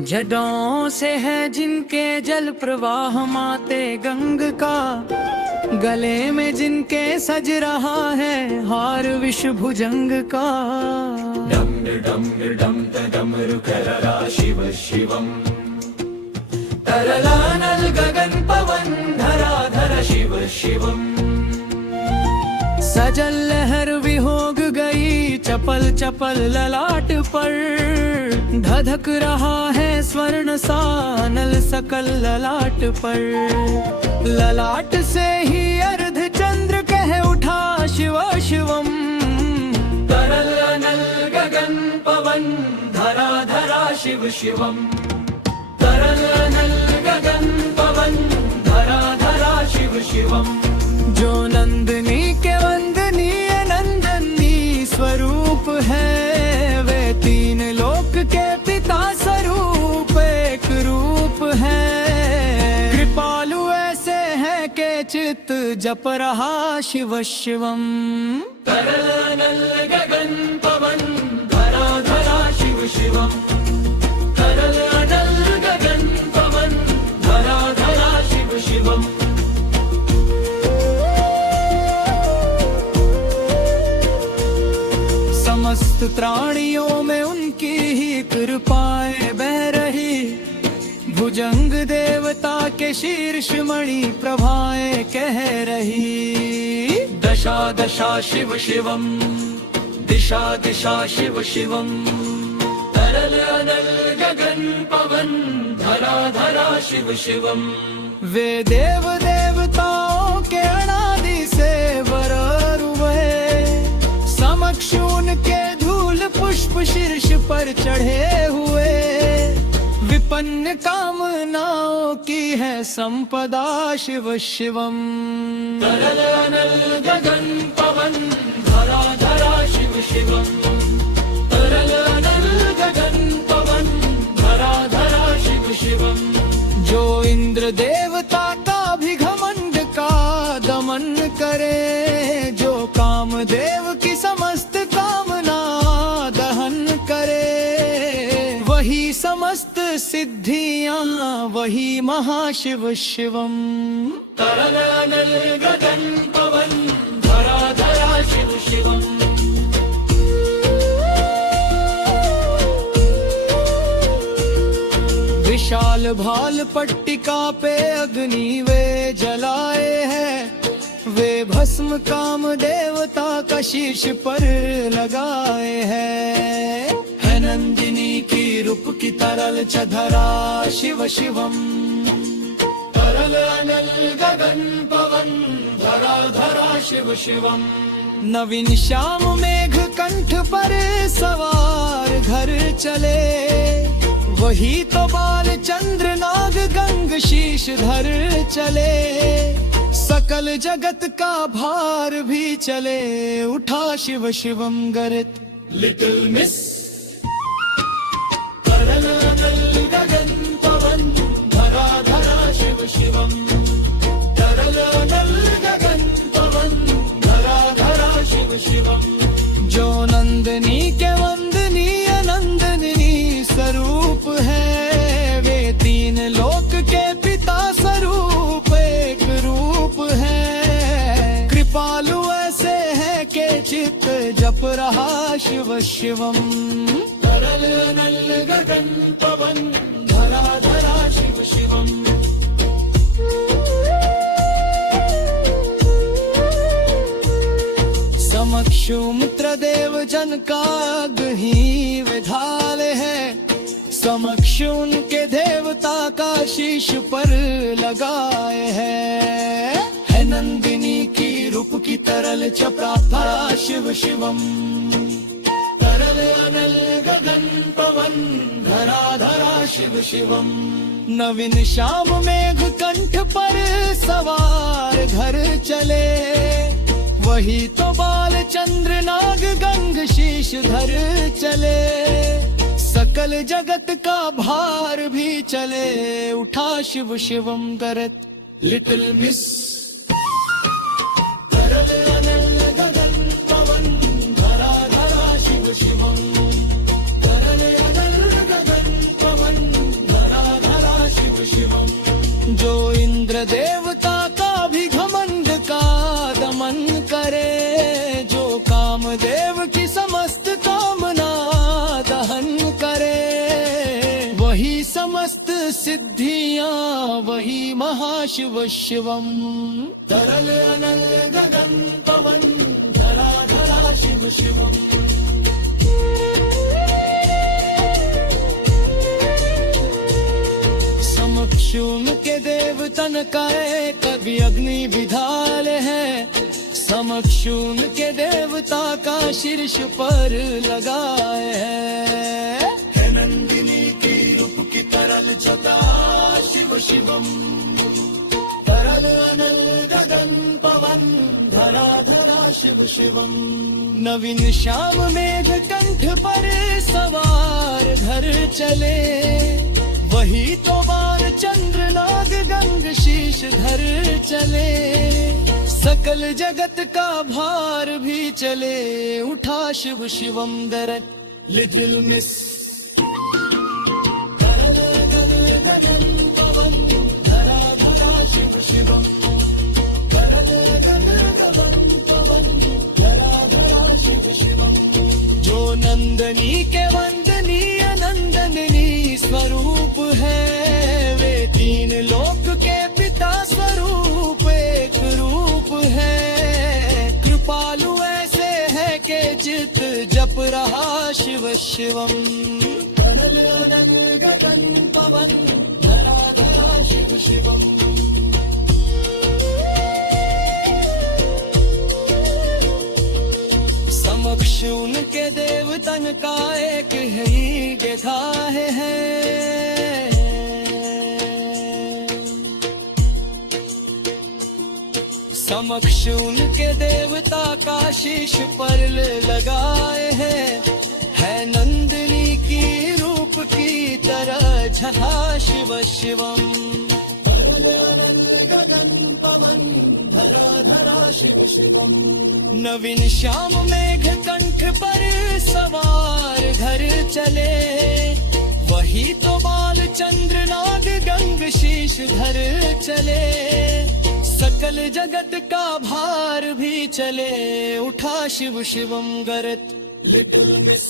जड़ों से है जिनके जल प्रवाह माते गंग का, गले में जिनके सज रहा है हार विष भुजंग का। डम डम डम डमरु कररा शिव शिवम, तरलानल गगन पवन धरा धर शिव शिवम। सजल लहर विहोग गई चपल चपल ललाट पर, धधक रहा है स्वर्ण सा नल सकल ललाट पर। ललाट से ही अर्ध चंद्र कह उठा शिव शिवम, तरल अनल गगन पवन धरा धरा शिव शिवम। तरल अनल गगन पवन धरा धरा शिव शिवम। जो नंदनी के वंदनीय नंदनी स्वरूप है, वे तीन लोक के पिता स्वरूप एक रूप है। कृपालु ऐसे है के चित जप रहा शिव शिवम। तरल अनल गगन पवन धरा धरा शिव शिवम। तरल अनल गगन पवन धरा धरा शिव शिवम। समस्त प्राणियों में उनकी ही कृपाएं बह रही, भुजंग देवता के शीर्ष मणि प्रभाएं कह रही। दशा दशा शिव शिवम, दिशा दिशा शिव शिवम। तरल अनल गगन पवन धरा धरा शिव शिवम। वे देव देवताओं के अनादि से वरुवे, समक्ष उनके धूल पुष्प शीर्ष पर चढ़े हुए। विपन्न कामनाओं की है संपदा शिव शिवम। तरल अनल गगन पवन धरा धरा शिव शिवम। तरल अनल गगन पवन धरा धरा शिव शिवम। जो इंद्र देवता का भी घमंड का दमन करे, जो कामदेव की समस्त कामना दहन करे, वही समस्त सिद्धियां वही महाशिव शिवम। तरल अनल गगन पवन धरा धरा शिव शिवम। विशाल भाल पट्टिका पे अग्नि वे जलाए हैं, वे भस्म काम देवता का शीश पर लगाए हैं। है नंदिनी की रूप की तरल चधरा शिव शिवम। तरल अनल गगन पवन धरा धरा शिव शिवम। नवीन श्याम मेघ कंठ पर सवार घर चले, वही तो बाल चंद्र नाग गंग शीश धर चले। सकल जगत का भार भी चले उठा शिव शिवम गरत। लिटिल मिस तरल अनल गगन पवन धरा धरा शिव शिवम। तरल अनल गगन पवन धरा धरा शिव शिवम। जो नंदनी के वंदनीय नंदनी स्वरूप है, वे तीन लोक के पिता स्वरूप एक रूप है। कृपालु ऐसे है के चित जप रहा शिव शिवम। तरल अनल गगन पवन धरा धरा शिव शिवम। समक्ष मित्र देव जन का ही विधाल है, समक्ष उनके देवता का शीश पर लगाए है नंदिनी की रूप की तरल चपराता शिव शिवम। तरल अनल गगन पवन धरा धरा शिव शिवम। नवीन श्याम मेघ कंठ पर सवार घर चले, वही तो बाल चंद्र नाग गंग शीश धर चले। सकल जगत का भार भी चले उठा शिव शिवम करत। लिटिल मिस तरल अनल गगन पवन धरा धरा शिव शिवम। तरल अनल गगन पवन रहा शिव शिवम। तरल अनल गगन पवन धरा धरा शिव शिवम। समक्षुम के देव तन काय कभी अग्नि विधाल है। समक्षुम के देवता का शीर्ष पर लगाए है नंदिनी की रूप की तरल छटा शिव शिवम। तरल अनल गगन पवन धरा धरा शिव शिवम। नवीन श्याम मेघ कंठ पर सवार घर चले। वही तो बाल चंद्र नाग गंग शीश धर चले। सकल जगत का भार भी चले उठा शिव शिवम दरद लिटिल मिस। पवन धरा धरा शिव शिवम। पवन धरा धरा शिव शिवम। जो नंदनी के वंदनीय नंदनी स्वरूप है। वे तीन लोक के पिता स्वरूप एक रूप है। कृपालु ऐसे है के चित जप रहा शिव शिवम। तरल अनल गगन पवन धरा धरा शिव शिवम। समक्ष उनके देव तन का एक ही गेथा है। समक्ष उनके देवता का शीश पर लगाए है नंदिनी की रूप की तरह झला शिव शिवम। गगन पवन धरा धरा शिव शिवम। नवीन श्याम मेघ कंठ पर सवार घर चले। वही तो बाल चंद्र नाग गंग शीश धर चले। सकल जगत का भार भी चले उठा शिव शिवम गरत लिटिल मिस।